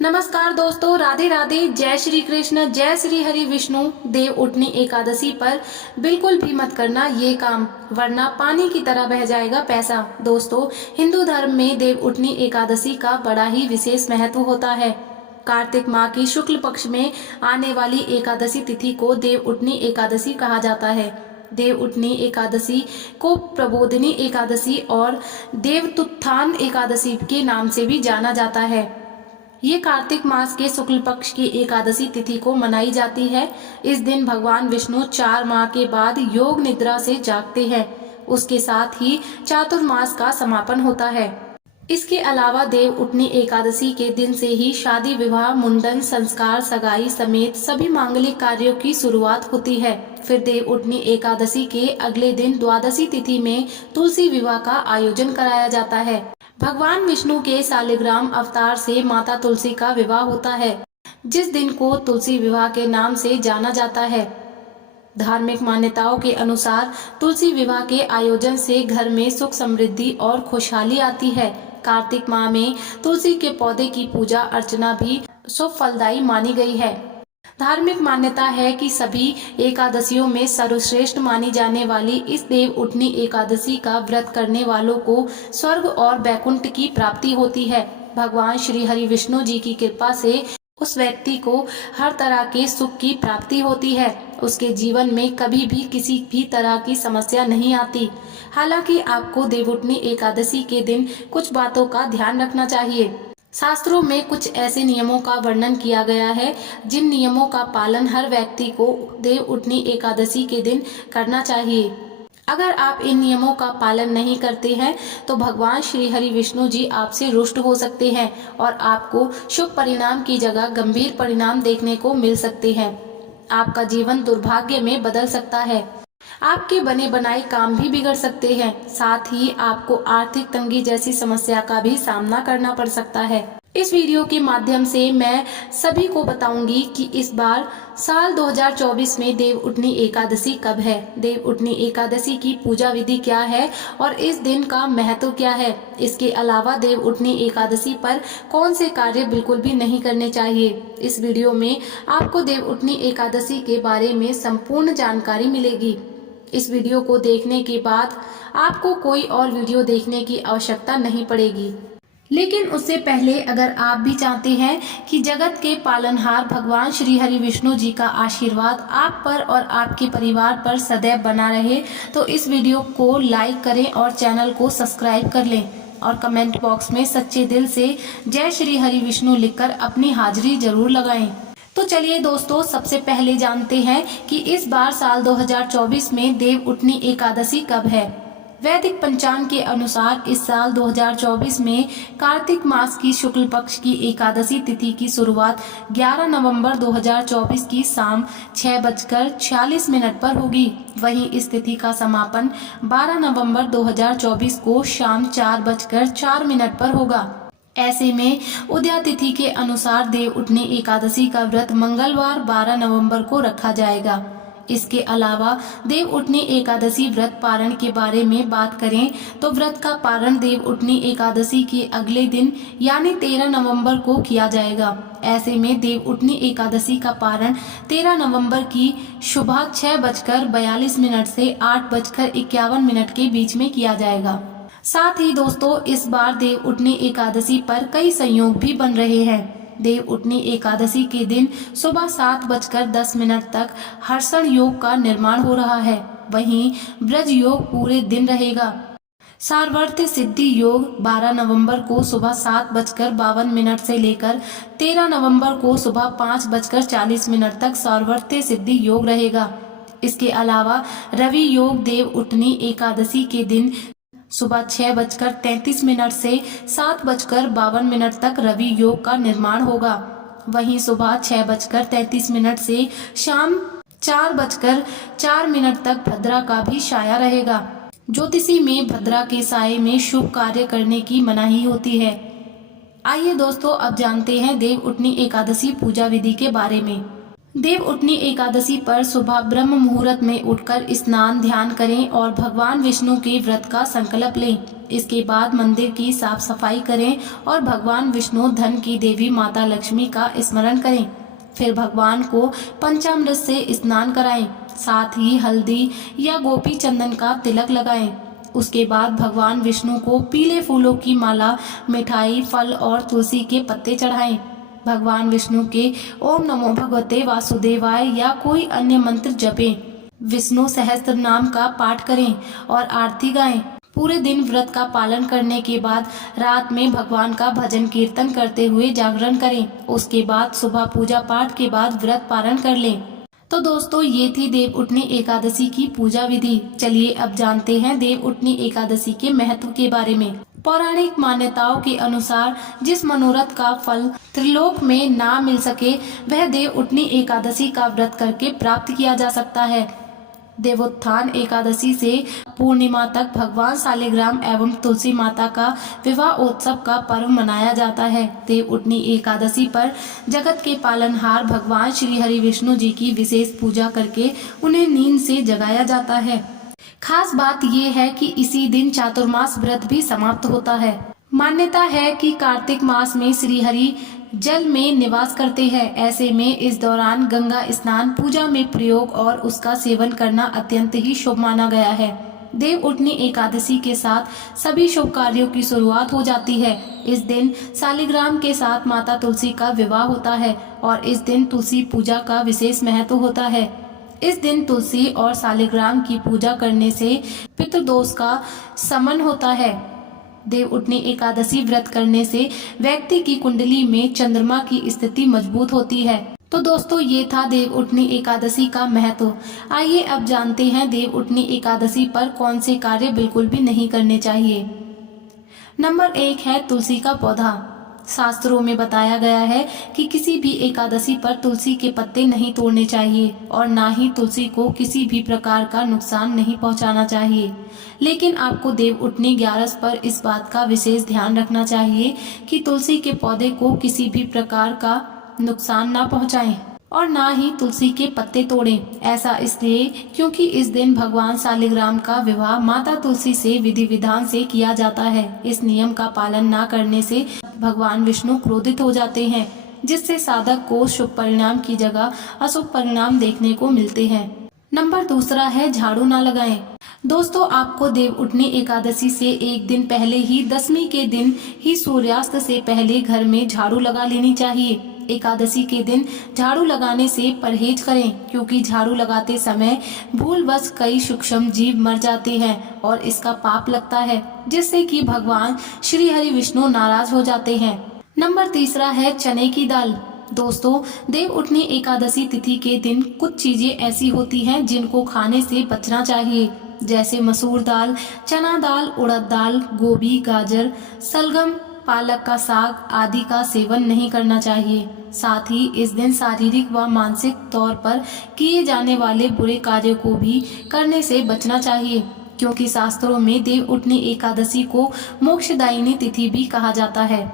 नमस्कार दोस्तों, राधे राधे। जय श्री कृष्ण, जय श्री हरि विष्णु। देव उठनी एकादशी पर बिल्कुल भी मत करना ये काम, वरना पानी की तरह बह जाएगा पैसा। दोस्तों, हिंदू धर्म में देव उठनी एकादशी का बड़ा ही विशेष महत्व होता है। कार्तिक माह की शुक्ल पक्ष में आने वाली एकादशी तिथि को देव उठनी एकादशी कहा जाता है। देव उठनी एकादशी को प्रबोधिनी एकादशी और देवतुत्थान एकादशी के नाम से भी जाना जाता है। ये कार्तिक मास के शुक्ल पक्ष की एकादशी तिथि को मनाई जाती है। इस दिन भगवान विष्णु 4 माह के बाद योग निद्रा से जागते हैं। उसके साथ ही चातुर्मास का समापन होता है। इसके अलावा देव उठनी एकादशी के दिन से ही शादी विवाह, मुंडन, संस्कार, सगाई समेत सभी मांगलिक कार्यों की शुरुआत होती है। फिर देव उठनी एकादशी के अगले दिन द्वादशी तिथि में तुलसी विवाह का आयोजन कराया जाता है। भगवान विष्णु के शालिग्राम अवतार से माता तुलसी का विवाह होता है, जिस दिन को तुलसी विवाह के नाम से जाना जाता है। धार्मिक मान्यताओं के अनुसार तुलसी विवाह के आयोजन से घर में सुख, समृद्धि और खुशहाली आती है। कार्तिक माह में तुलसी के पौधे की पूजा अर्चना भी शुभ फलदायी मानी गई है। धार्मिक मान्यता है कि सभी एकादशियों में सर्वश्रेष्ठ मानी जाने वाली इस देव उठनी एकादशी का व्रत करने वालों को स्वर्ग और वैकुंठ की प्राप्ति होती है। भगवान श्री हरि विष्णु जी की कृपा से उस व्यक्ति को हर तरह के सुख की प्राप्ति होती है। उसके जीवन में कभी भी किसी भी तरह की समस्या नहीं आती। हालांकि आपको देव उठनी एकादशी के दिन कुछ बातों का ध्यान रखना चाहिए। शास्त्रों में कुछ ऐसे नियमों का वर्णन किया गया है जिन नियमों का पालन हर व्यक्ति को देव उठनी एकादशी के दिन करना चाहिए। अगर आप इन नियमों का पालन नहीं करते हैं तो भगवान श्री हरि विष्णु जी आपसे रुष्ट हो सकते हैं और आपको शुभ परिणाम की जगह गंभीर परिणाम देखने को मिल सकते हैं। आपका जीवन दुर्भाग्य में बदल सकता है। आपके बने बनाए काम भी बिगड़ सकते हैं। साथ ही आपको आर्थिक तंगी जैसी समस्या का भी सामना करना पड़ सकता है। इस वीडियो के माध्यम से मैं सभी को बताऊंगी कि इस बार साल 2024 में देव उठनी एकादशी कब है, देव उठनी एकादशी की पूजा विधि क्या है और इस दिन का महत्व क्या है। इसके अलावा देव उठनी एकादशी पर कौन से कार्य बिल्कुल भी नहीं करने चाहिए। इस वीडियो में आपको देव उठनी एकादशी के बारे में संपूर्ण जानकारी मिलेगी। इस वीडियो को देखने के बाद आपको कोई और वीडियो देखने की आवश्यकता नहीं पड़ेगी। लेकिन उससे पहले अगर आप भी चाहते हैं कि जगत के पालनहार भगवान श्री हरि विष्णु जी का आशीर्वाद आप पर और आपके परिवार पर सदैव बना रहे, तो इस वीडियो को लाइक करें और चैनल को सब्सक्राइब कर लें और कमेंट बॉक्स में सच्चे दिल से जय श्री हरि विष्णु लिखकर अपनी हाजिरी जरूर लगाएं। तो चलिए दोस्तों, सबसे पहले जानते हैं कि इस बार साल 2024 में देव उठनी एकादशी कब है। वैदिक पंचांग के अनुसार इस साल 2024 में कार्तिक मास की शुक्ल पक्ष की एकादशी तिथि की शुरुआत 11 नवंबर 2024 की शाम 6:46 पर होगी। वहीं इस तिथि का समापन 12 नवंबर 2024 को शाम 4:04 पर होगा। ऐसे में उदया तिथि के अनुसार देव उठनी एकादशी का व्रत मंगलवार 12 नवंबर को रखा जाएगा। इसके अलावा देव उठनी एकादशी व्रत पारण के बारे में बात करें तो व्रत का पारण देव उठनी एकादशी के अगले दिन यानी 13 नवंबर को किया जाएगा। ऐसे में देव उठनी एकादशी का पारण 13 नवंबर की सुबह 6:42 से 8:51 के बीच में किया जाएगा। साथ ही दोस्तों, इस बार देव उठनी एकादशी पर कई संयोग भी बन रहे हैं। देव उठनी एकादशी के दिन सुबह 7:10 तक हर्षण योग का निर्माण हो रहा है। वहीं ब्रज योग पूरे दिन रहेगा। सार्वर्थ्य सिद्धि योग 12 नवंबर को सुबह 7:52 से लेकर 13 नवंबर को सुबह 5:40 तक सार्वर्थ्य सिद्धि योग रहेगा। इसके अलावा रवि योग देव उठनी एकादशी के दिन सुबह 6:33 से 7:52 तक रवि योग का निर्माण होगा। वहीं सुबह 6:33 से शाम 4:04 तक भद्रा का भी साया रहेगा। ज्योतिषी में भद्रा के साये में शुभ कार्य करने की मनाही होती है। आइए दोस्तों, अब जानते हैं देव उठनी एकादशी पूजा विधि के बारे में। देव उठनी एकादशी पर सुबह ब्रह्म मुहूर्त में उठकर स्नान ध्यान करें और भगवान विष्णु के व्रत का संकल्प लें। इसके बाद मंदिर की साफ सफाई करें और भगवान विष्णु धन की देवी माता लक्ष्मी का स्मरण करें। फिर भगवान को पंचामृत से स्नान कराएं, साथ ही हल्दी या गोपी चंदन का तिलक लगाएं। उसके बाद भगवान विष्णु को पीले फूलों की माला, मिठाई, फल और तुलसी के पत्ते चढ़ाएं। भगवान विष्णु के ओम नमो भगवते वासुदेवाय या कोई अन्य मंत्र जपें। विष्णु सहस्त्र नाम का पाठ करें और आरती गाएं। पूरे दिन व्रत का पालन करने के बाद रात में भगवान का भजन कीर्तन करते हुए जागरण करें। उसके बाद सुबह पूजा पाठ के बाद व्रत पारण कर लें। तो दोस्तों, ये थी देव उठनी एकादशी की पूजा विधि। चलिए अब जानते हैं देव उठनी एकादशी के महत्व के बारे में। पौराणिक मान्यताओं के अनुसार जिस मनोरथ का फल त्रिलोक में ना मिल सके, वह देव उठनी एकादशी का व्रत करके प्राप्त किया जा सकता है। देवोत्थान एकादशी से पूर्णिमा तक भगवान शालिग्राम एवं तुलसी माता का विवाह उत्सव का पर्व मनाया जाता है। देव उठनी एकादशी पर जगत के पालनहार भगवान श्री हरि विष्णु जी की विशेष पूजा करके उन्हें नींद से जगाया जाता है। खास बात ये है कि इसी दिन चातुर्मास व्रत भी समाप्त होता है। मान्यता है कि कार्तिक मास में श्री हरि जल में निवास करते हैं। ऐसे में इस दौरान गंगा स्नान पूजा में प्रयोग और उसका सेवन करना अत्यंत ही शुभ माना गया है। देव उठनी एकादशी के साथ सभी शुभ कार्यों की शुरुआत हो जाती है। इस दिन शालिग्राम के साथ माता तुलसी का विवाह होता है और इस दिन तुलसी पूजा का विशेष महत्व होता है। इस दिन तुलसी और शालिग्राम की पूजा करने से पितृदोष का शमन होता है। देव उठनी एकादशी व्रत करने से व्यक्ति की कुंडली में चंद्रमा की स्थिति मजबूत होती है। तो दोस्तों, ये था देव उठनी एकादशी का महत्व। आइए अब जानते हैं देव उठनी एकादशी पर कौन से कार्य बिल्कुल भी नहीं करने चाहिए। नंबर 1 है तुलसी का पौधा। शास्त्रों में बताया गया है कि किसी भी एकादशी पर तुलसी के पत्ते नहीं तोड़ने चाहिए और ना ही तुलसी को किसी भी प्रकार का नुकसान नहीं पहुंचाना चाहिए। लेकिन आपको देव उठनी 11 पर इस बात का विशेष ध्यान रखना चाहिए कि तुलसी के पौधे को किसी भी प्रकार का नुकसान ना पहुंचाएं और ना ही तुलसी के पत्ते तोड़ें। ऐसा इसलिए क्योंकि इस दिन भगवान शालिग्राम का विवाह माता तुलसी से विधि विधान से किया जाता है। इस नियम का पालन ना करने से भगवान विष्णु क्रोधित हो जाते हैं, जिससे साधक को शुभ परिणाम की जगह अशुभ परिणाम देखने को मिलते हैं। नंबर 2 है झाड़ू ना लगाएं। दोस्तों, आपको देव उठनी एकादशी से एक दिन पहले ही दशमी के दिन ही सूर्यास्त से पहले घर में झाड़ू लगा लेनी चाहिए। एकादशी के दिन झाड़ू लगाने से परहेज करें, क्योंकि झाड़ू लगाते समय भूलवश कई सूक्ष्म जीव मर जाते हैं और इसका पाप लगता है, जिससे कि भगवान श्री हरि विष्णु नाराज हो जाते हैं। नंबर 3 है चने की दाल। दोस्तों, देव उठनी एकादशी तिथि के दिन कुछ चीजें ऐसी होती हैं जिनको खाने से बचना चाहिए, जैसे मसूर दाल, चना दाल, उड़द दाल, गोभी, गाजर, सलगम, पालक का साग आदि का सेवन नहीं करना चाहिए। साथ ही इस दिन शारीरिक व मानसिक तौर पर किए जाने वाले बुरे कार्यों को भी करने से बचना चाहिए, क्योंकि शास्त्रों में देव उठनी एकादशी को मोक्षदायिनी तिथि भी कहा जाता है।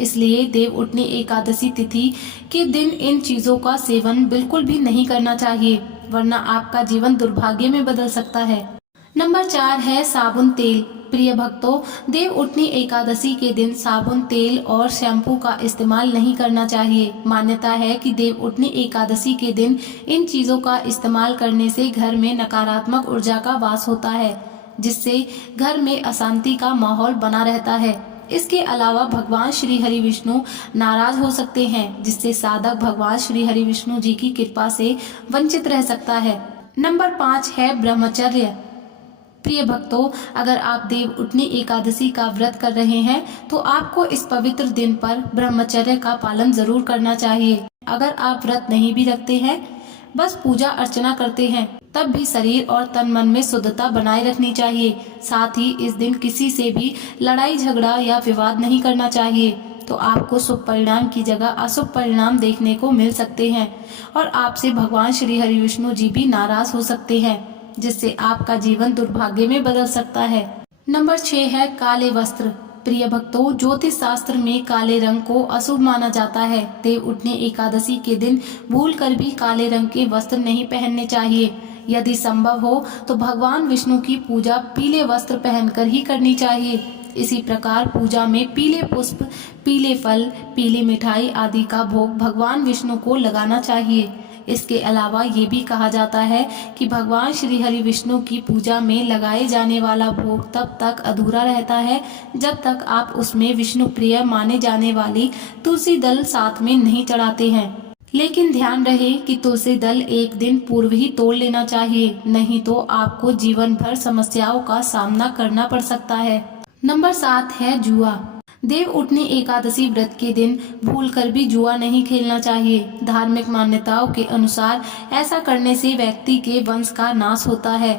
इसलिए देव उठनी एकादशी तिथि के दिन इन चीजों का सेवन बिल्कुल भी नहीं करना चाहिए, वरना आपका जीवन दुर्भाग्य में बदल सकता है। नंबर 4 है साबुन तेल। प्रिय भक्तों, देव उठनी एकादशी के दिन साबुन, तेल और शैम्पू का इस्तेमाल नहीं करना चाहिए। मान्यता है कि देव उठनी एकादशी के दिन इन चीजों का इस्तेमाल करने से घर में नकारात्मक ऊर्जा का वास होता है, जिससे घर में अशांति का माहौल बना रहता है। इसके अलावा भगवान श्री हरि विष्णु नाराज हो सकते हैं, जिससे साधक भगवान श्री हरि विष्णु जी की कृपा से वंचित रह सकता है। नंबर 5 है ब्रह्मचर्य। प्रिय भक्तों, अगर आप देव उठनी एकादशी का व्रत कर रहे हैं तो आपको इस पवित्र दिन पर ब्रह्मचर्य का पालन जरूर करना चाहिए। अगर आप व्रत नहीं भी रखते हैं, बस पूजा अर्चना करते हैं, तब भी शरीर और तन मन में शुद्धता बनाए रखनी चाहिए। साथ ही इस दिन किसी से भी लड़ाई झगड़ा या विवाद नहीं करना चाहिए, तो आपको शुभ परिणाम की जगह अशुभ परिणाम देखने को मिल सकते हैं और आपसे भगवान श्री हरि विष्णु जी भी नाराज हो सकते हैं, जिससे आपका जीवन दुर्भाग्य में बदल सकता है। नंबर 6 है काले वस्त्र। प्रिय भक्तों, ज्योतिष शास्त्र में काले रंग को अशुभ माना जाता है। देव उठनी एकादशी के दिन भूलकर भी काले रंग के वस्त्र नहीं पहनने चाहिए। यदि संभव हो तो भगवान विष्णु की पूजा पीले वस्त्र पहनकर ही करनी चाहिए। इसी प्रकार पूजा में पीले पुष्प, पीले फल, पीली मिठाई आदि का भोग भगवान विष्णु को लगाना चाहिए। इसके अलावा ये भी कहा जाता है कि भगवान श्री हरि विष्णु की पूजा में लगाए जाने वाला भोग तब तक अधूरा रहता है जब तक आप उसमें विष्णु प्रिय माने जाने वाली तुलसी दल साथ में नहीं चढ़ाते हैं। लेकिन ध्यान रहे कि तुलसी दल एक दिन पूर्व ही तोड़ लेना चाहिए, नहीं तो आपको जीवन भर समस्याओं का सामना करना पड़ सकता है। नंबर 7 है जुआ। देव उठनी एकादशी व्रत के दिन भूलकर भी जुआ नहीं खेलना चाहिए। धार्मिक मान्यताओं के अनुसार ऐसा करने से व्यक्ति के वंश का नाश होता है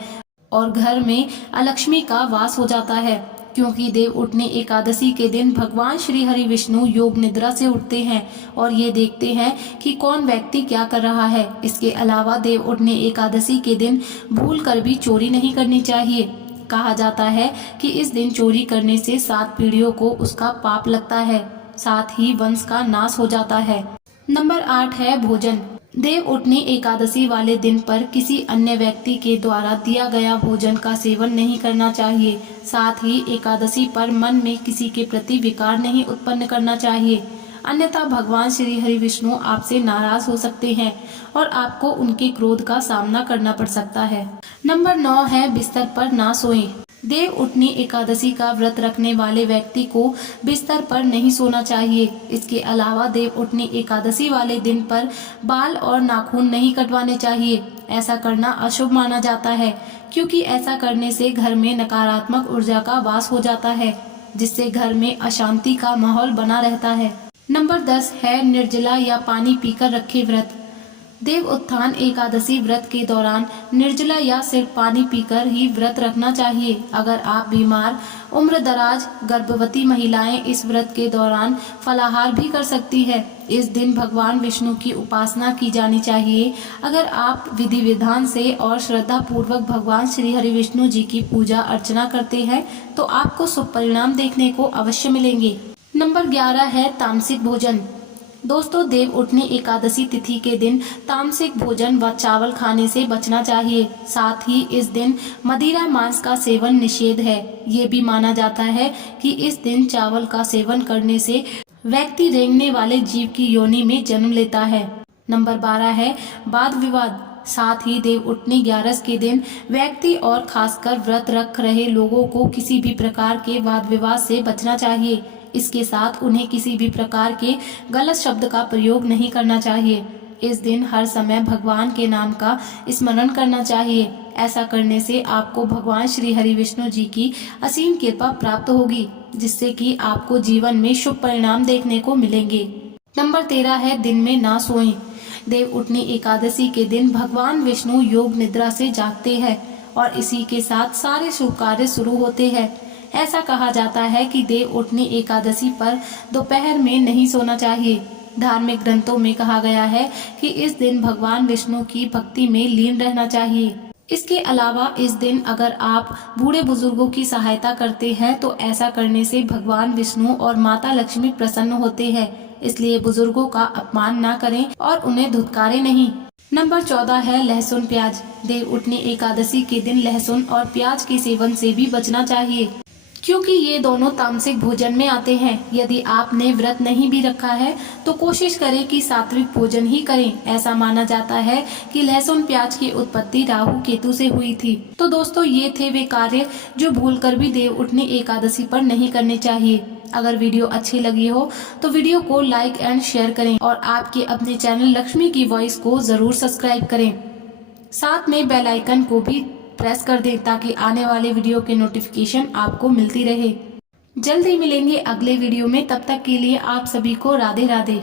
और घर में अलक्ष्मी का वास हो जाता है, क्योंकि देव उठनी एकादशी के दिन भगवान श्री हरि विष्णु योग निद्रा से उठते हैं और ये देखते हैं कि कौन व्यक्ति क्या कर रहा है। इसके अलावा देव उठनी एकादशी के दिन भूलकर भी चोरी नहीं करनी चाहिए। कहा जाता है कि इस दिन चोरी करने से 7 पीढ़ियों को उसका पाप लगता है, साथ ही वंश का नाश हो जाता है। नंबर 8 है भोजन। देव उठनी एकादशी वाले दिन पर किसी अन्य व्यक्ति के द्वारा दिया गया भोजन का सेवन नहीं करना चाहिए। साथ ही एकादशी पर मन में किसी के प्रति विकार नहीं उत्पन्न करना चाहिए, अन्यथा भगवान श्री हरि विष्णु आपसे नाराज हो सकते हैं और आपको उनके क्रोध का सामना करना पड़ सकता है। नंबर 9 है बिस्तर पर ना सोएं। देव उठनी एकादशी का व्रत रखने वाले व्यक्ति को बिस्तर पर नहीं सोना चाहिए। इसके अलावा देव उठनी एकादशी वाले दिन पर बाल और नाखून नहीं कटवाने चाहिए। ऐसा करना अशुभ माना जाता है, क्योंकि ऐसा करने से घर में नकारात्मक ऊर्जा का वास हो जाता है, जिससे घर में अशांति का माहौल बना रहता है। नंबर 10 है निर्जला या पानी पीकर रखे व्रत। देव उत्थान एकादशी व्रत के दौरान निर्जला या सिर्फ पानी पीकर ही व्रत रखना चाहिए। अगर आप बीमार, उम्रदराज, गर्भवती महिलाएं इस व्रत के दौरान फलाहार भी कर सकती है। इस दिन भगवान विष्णु की उपासना की जानी चाहिए। अगर आप विधि विधान से और श्रद्धा पूर्वक भगवान श्री हरि विष्णु जी की पूजा अर्चना करते हैं तो आपको शुभ परिणाम देखने को अवश्य मिलेंगे। नंबर 11 है तामसिक भोजन। दोस्तों, देव उठनी एकादशी तिथि के दिन तामसिक भोजन व चावल खाने से बचना चाहिए। साथ ही इस दिन मदिरा मांस का सेवन निषेध है। ये भी माना जाता है कि इस दिन चावल का सेवन करने से व्यक्ति रेंगने वाले जीव की योनि में जन्म लेता है। नंबर 12 है वाद विवाद। साथ ही देव उठनी 11 के दिन व्यक्ति और खासकर व्रत रख रहे लोगों को किसी भी प्रकार के वाद विवाद से बचना चाहिए। इसके साथ उन्हें किसी भी प्रकार के गलत शब्द का प्रयोग नहीं करना चाहिए। इस दिन हर समय भगवान के नाम का स्मरण करना चाहिए। ऐसा करने से आपको भगवान श्री हरि विष्णु जी की असीम कृपा प्राप्त होगी, जिससे कि आपको जीवन में शुभ परिणाम देखने को मिलेंगे। नंबर 13 है दिन में ना सोएं। देव उठनी एकादशी के दिन भगवान विष्णु योग निद्रा से जागते हैं और इसी के साथ सारे शुभ कार्य शुरू होते हैं। ऐसा कहा जाता है कि देव उठनी एकादशी पर दोपहर में नहीं सोना चाहिए। धार्मिक ग्रंथों में कहा गया है कि इस दिन भगवान विष्णु की भक्ति में लीन रहना चाहिए। इसके अलावा इस दिन अगर आप बूढ़े बुजुर्गों की सहायता करते हैं तो ऐसा करने से भगवान विष्णु और माता लक्ष्मी प्रसन्न होते हैं। इसलिए बुजुर्गों का अपमान ना करें और उन्हें धुतकारें नहीं। नंबर 14 है लहसुन प्याज। देव उठनी एकादशी के दिन लहसुन और प्याज के सेवन से भी बचना चाहिए, क्योंकि ये दोनों तामसिक भोजन में आते हैं। यदि आपने व्रत नहीं भी रखा है तो कोशिश करें कि सात्विक भोजन ही करें। ऐसा माना जाता है कि लहसुन प्याज की उत्पत्ति राहु केतु से हुई थी। तो दोस्तों, ये थे वे कार्य जो भूलकर भी देव उठनी एकादशी पर नहीं करने चाहिए। अगर वीडियो अच्छी लगी हो तो वीडियो को लाइक एंड शेयर करें और आपके अपने चैनल लक्ष्मी की वॉइस को जरूर सब्सक्राइब करें। साथ में बेल आइकन को भी प्रेस कर दें ताकि आने वाले वीडियो के नोटिफिकेशन आपको मिलती रहे। जल्द ही मिलेंगे अगले वीडियो में। तब तक के लिए आप सभी को राधे राधे।